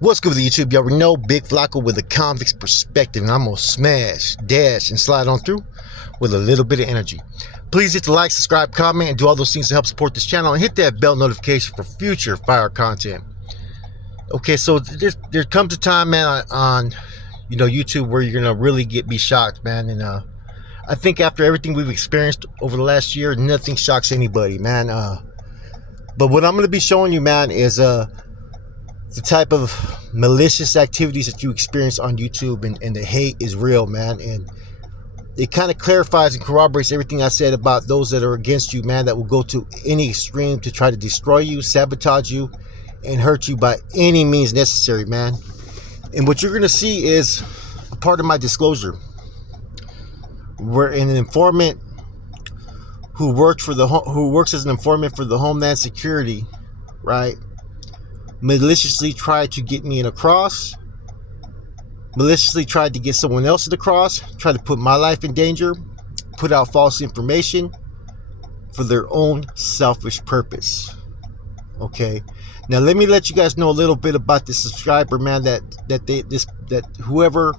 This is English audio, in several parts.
What's good with the YouTube? You already know Big Flacco with a convict's perspective, and I'm gonna smash, dash, and slide on through with a little bit of energy. Please hit the like, subscribe, comment, and do all those things to help support this channel, and hit that bell notification for future fire content. Okay, so there comes a time, man, on YouTube where you're gonna really be shocked, man. And I think after everything we've experienced over the last year, nothing shocks anybody, man. But what I'm gonna be showing you, man, is the type of malicious activities that you experience on YouTube, and the hate is real, man. And it kind of clarifies and corroborates everything I said about those that are against you, man, that will go to any extreme to try to destroy you, sabotage you, and hurt you by any means necessary, man. And what you're going to see is a part of my disclosure where an informant who works as an informant for the Homeland Security, right, maliciously tried to get me in a cross, maliciously tried to get someone else in the cross, tried to put my life in danger, put out false information for their own selfish purpose. Okay, now let me let you guys know a little bit about this subscriber, man, that whoever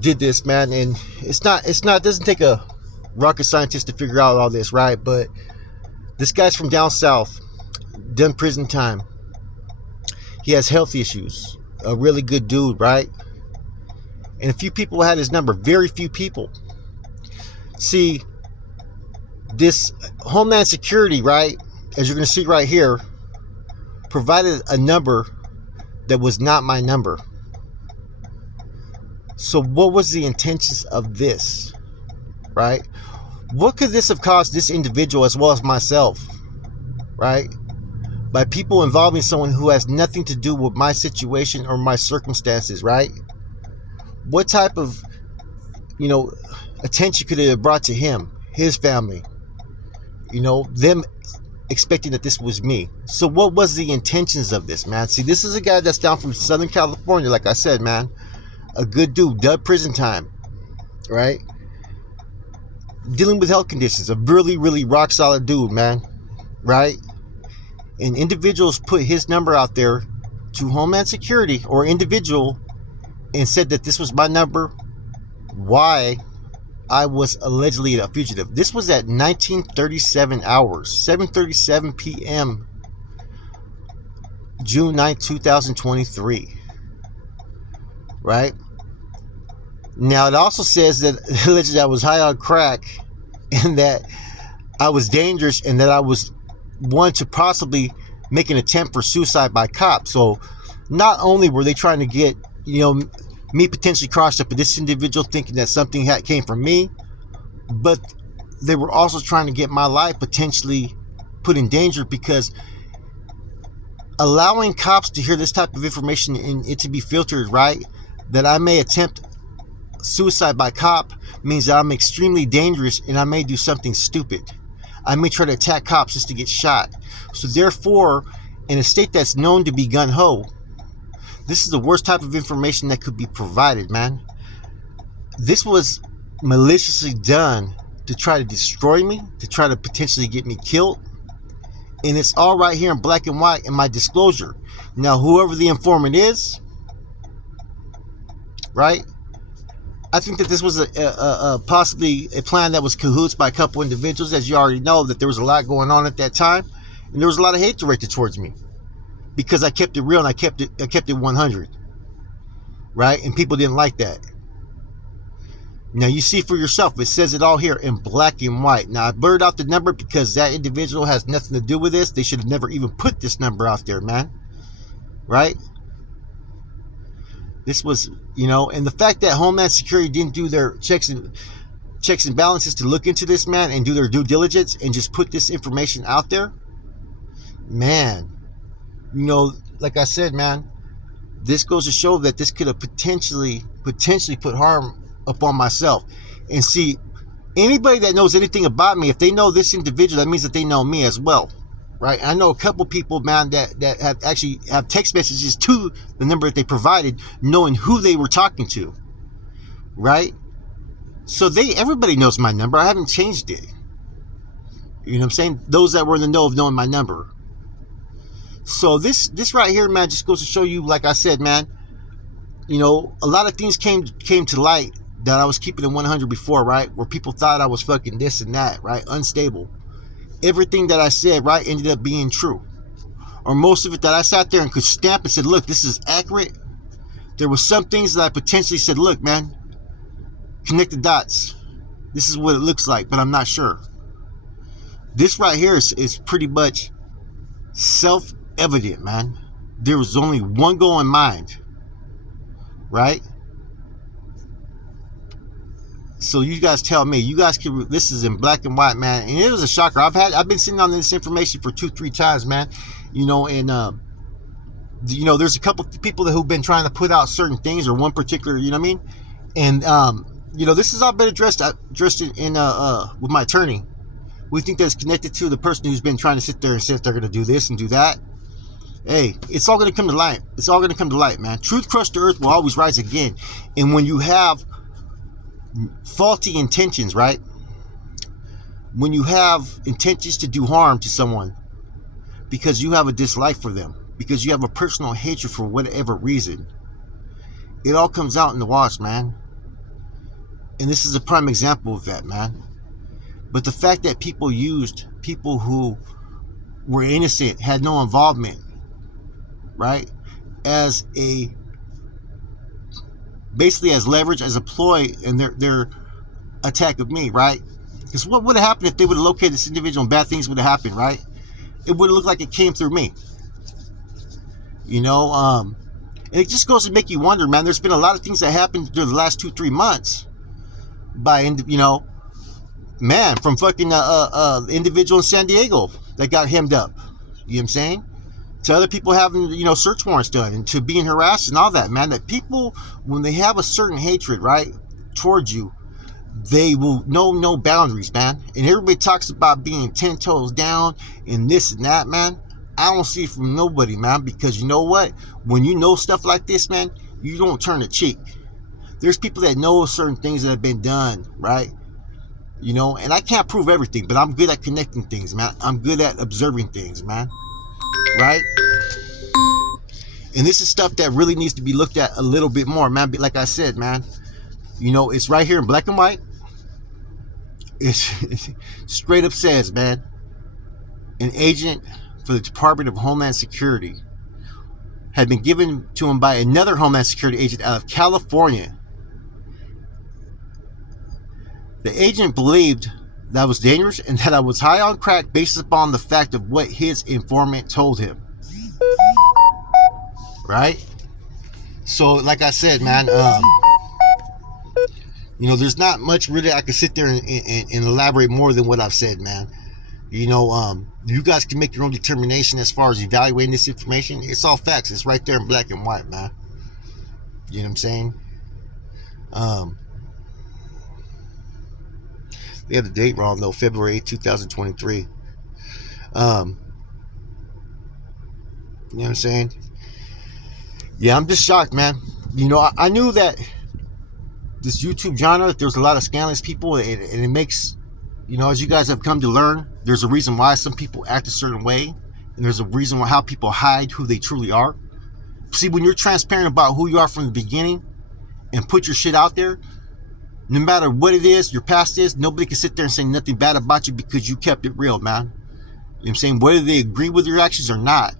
did this, man. And it doesn't take a rocket scientist to figure out all this, right? But this guy's from down south, done prison time. He has health issues. A really good dude, right? And a few people had his number. Very few people. See, this Homeland Security, right, as you're going to see right here, provided a number that was not my number. So what was the intentions of this, right? What could this have caused this individual as well as myself, right? By people involving someone who has nothing to do with my situation or my circumstances, right? What type of, attention could it have brought to him, his family? Them expecting that this was me. So what was the intentions of this, man? See, this is a guy that's down from Southern California, like I said, man. A good dude, done prison time, right? Dealing with health conditions, a really, really rock solid dude, man, right? And individuals put his number out there to Homeland Security or individual and said that this was my number, why I was allegedly a fugitive. This was at 1937 hours, 7:37 p.m., June 9, 2023, right? Now, it also says that allegedly I was high on crack and that I was dangerous and that I was one to possibly make an attempt for suicide by cops. So not only were they trying to get me potentially crossed up with this individual thinking that something came from me, but they were also trying to get my life potentially put in danger, because allowing cops to hear this type of information and it to be filtered, right, that I may attempt suicide by cop, means that I'm extremely dangerous and I may do something stupid. I may try to attack cops just to get shot. So therefore, in a state that's known to be gun-ho, this is the worst type of information that could be provided, man. This was maliciously done to try to destroy me, to try to potentially get me killed. And it's all right here in black and white in my disclosure. Now, whoever the informant is, right, I think that this was possibly a plan that was cahoots by a couple individuals. As you already know, that there was a lot going on at that time, and there was a lot of hate directed towards me because I kept it real and I kept it 100, right? And people didn't like that. Now you see for yourself, it says it all here in black and white. Now I blurred out the number because that individual has nothing to do with this. They should have never even put this number out there, man, right? This was, and the fact that Homeland Security didn't do their checks and balances to look into this, man, and do their due diligence and just put this information out there, man, like I said, man, this goes to show that this could have potentially put harm upon myself. And see, anybody that knows anything about me, if they know this individual, that means that they know me as well. Right, I know a couple people, man, that have actually have text messages to the number that they provided, knowing who they were talking to. Right, so everybody knows my number. I haven't changed it. You know what I'm saying? Those that were in the know of knowing my number. So this right here, man, just goes to show you, like I said, man, you know, a lot of things came to light that I was keeping it 100 before, right? Where people thought I was fucking this and that, right? Unstable. Everything that I said, right, ended up being true. Or most of it that I sat there and could stamp and said, look, this is accurate. There were some things that I potentially said, look, man, connect the dots. This is what it looks like, but I'm not sure. This right here is pretty much self-evident, man. There was only one goal in mind, right? So you guys tell me. You guys can. This is in black and white, man, and it was a shocker. I've been sitting on this information for 2-3 times, man. You know, and you know, there's a couple people who've been trying to put out certain things or one particular, you know what I mean? And you know, this has all been addressed in with my attorney. We think that's connected to the person who's been trying to sit there and say they're going to do this and do that. Hey, it's all going to come to light. It's all going to come to light, man. Truth crushed to earth will always rise again. And when you have faulty intentions, right? When you have intentions to do harm to someone because you have a dislike for them, because you have a personal hatred for whatever reason, it all comes out in the wash, man. And this is a prime example of that, man. But the fact that people used people who were innocent, had no involvement, right, as a basically as leverage, as a ploy in their attack of me, right? Because what would have happened if they would have located this individual and bad things would have happened, right? It would have looked like it came through me. You know, and it just goes to make you wonder, man. There's been a lot of things that happened through the last 2-3 months by, you know, man, from fucking individual in San Diego that got hemmed up. You know what I'm saying? To other people having, you know, search warrants done, and to being harassed and all that, man. That people, when they have a certain hatred, right, towards you, they will know no boundaries, man. And everybody talks about being 10 toes down and this and that, man. I don't see it from nobody, man, because you know what? When you know stuff like this, man, you don't turn a cheek. There's people that know certain things that have been done, right? You know, and I can't prove everything, but I'm good at connecting things, man. I'm good at observing things, man. Right? And this is stuff that really needs to be looked at a little bit more, man. Like I said, man, you know, it's right here in black and white. It straight up says, man, an agent for the Department of Homeland Security had been given to him by another Homeland Security agent out of California. The agent believed that I was dangerous and that I was high on crack based upon the fact of what his informant told him. Right? So, like I said, man, you know, there's not much really I can sit there and elaborate more than what I've said, man. You know, you guys can make your own determination as far as evaluating this information. It's all facts. It's right there in black and white, man. You know what I'm saying? They have the date wrong, though. February 8, 2023. You know what I'm saying? Yeah, I'm just shocked, man. You know, I knew that this YouTube genre, there's a lot of scandalous people, and it makes, you know, as you guys have come to learn, there's a reason why some people act a certain way, and there's a reason why how people hide who they truly are. See, when you're transparent about who you are from the beginning and put your shit out there, no matter what it is, your past is, nobody can sit there and say nothing bad about you because you kept it real, man. You know what I'm saying? Whether they agree with your actions or not,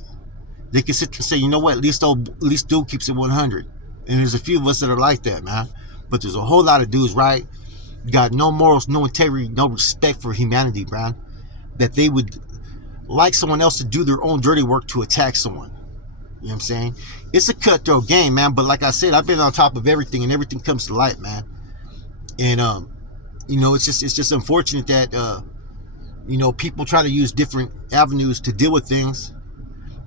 they can sit there and say, you know what, at least dude keeps it 100. And there's a few of us that are like that, man. But there's a whole lot of dudes, right? Got no morals, no integrity, no respect for humanity, man. That they would like someone else to do their own dirty work to attack someone. You know what I'm saying? It's a cutthroat game, man. But like I said, I've been on top of everything, and everything comes to light, man. And you know, it's just unfortunate that you know, people try to use different avenues to deal with things,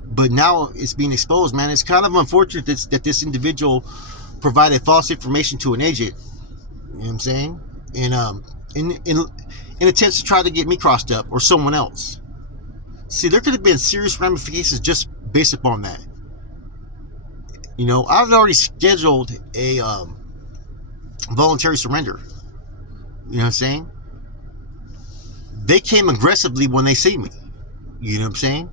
but now it's being exposed, man. It's kind of unfortunate that this individual provided false information to an agent. You know what I'm saying? And in attempts to try to get me crossed up or someone else. See, there could have been serious ramifications just based upon that. You know, I've already scheduled a voluntary surrender. You know what I'm saying? They came aggressively when they see me. You know what I'm saying?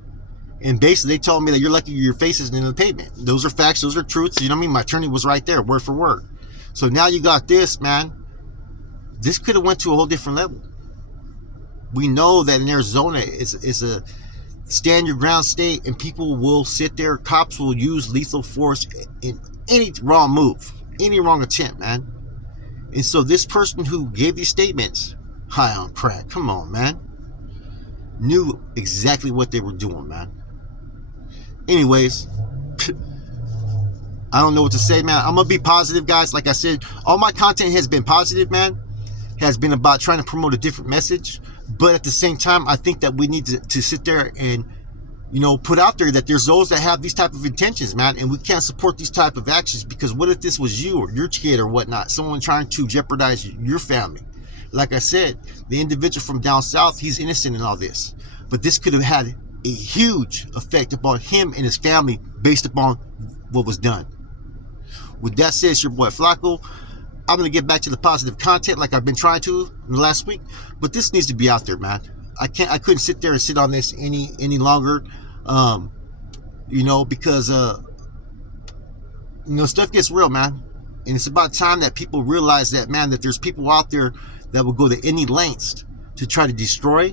And basically, they told me that you're lucky your face isn't in the pavement. Those are facts. Those are truths. You know what I mean? My attorney was right there, word for word. So now you got this, man. This could have went to a whole different level. We know that in Arizona is a stand your ground state, and people will sit there. Cops will use lethal force in any wrong move, any wrong attempt, man. And so this person who gave these statements, high on crack, come on, man, knew exactly what they were doing, man. Anyways, I don't know what to say, man. I'm going to be positive, guys. Like I said, all my content has been positive, man. Has been about trying to promote a different message. But at the same time, I think that we need to sit there and, you know, put out there that there's those that have these type of intentions, man. And we can't support these type of actions, because what if this was you or your kid or whatnot? Someone trying to jeopardize your family. Like I said, the individual from down south, he's innocent in all this. But this could have had a huge effect upon him and his family based upon what was done. With that said, it's your boy Flacco. I'm going to get back to the positive content like I've been trying to in the last week. But this needs to be out there, man. I couldn't sit there and sit on this any longer. You know, because you know, stuff gets real, man. And it's about time that people realize that, man, that there's people out there that will go to any lengths to try to destroy,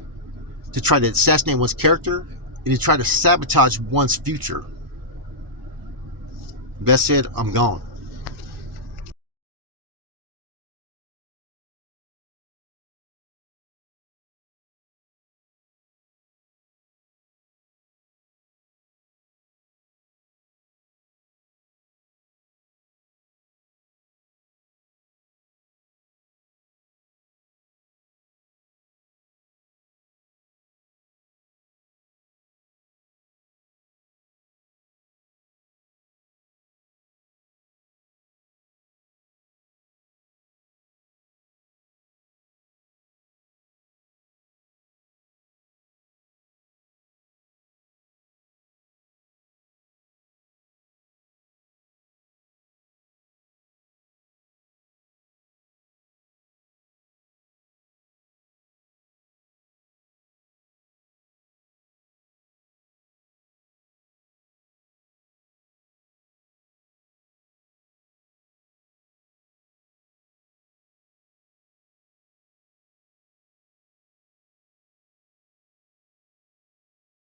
to try to assassinate one's character, and to try to sabotage one's future. That said, I'm gone.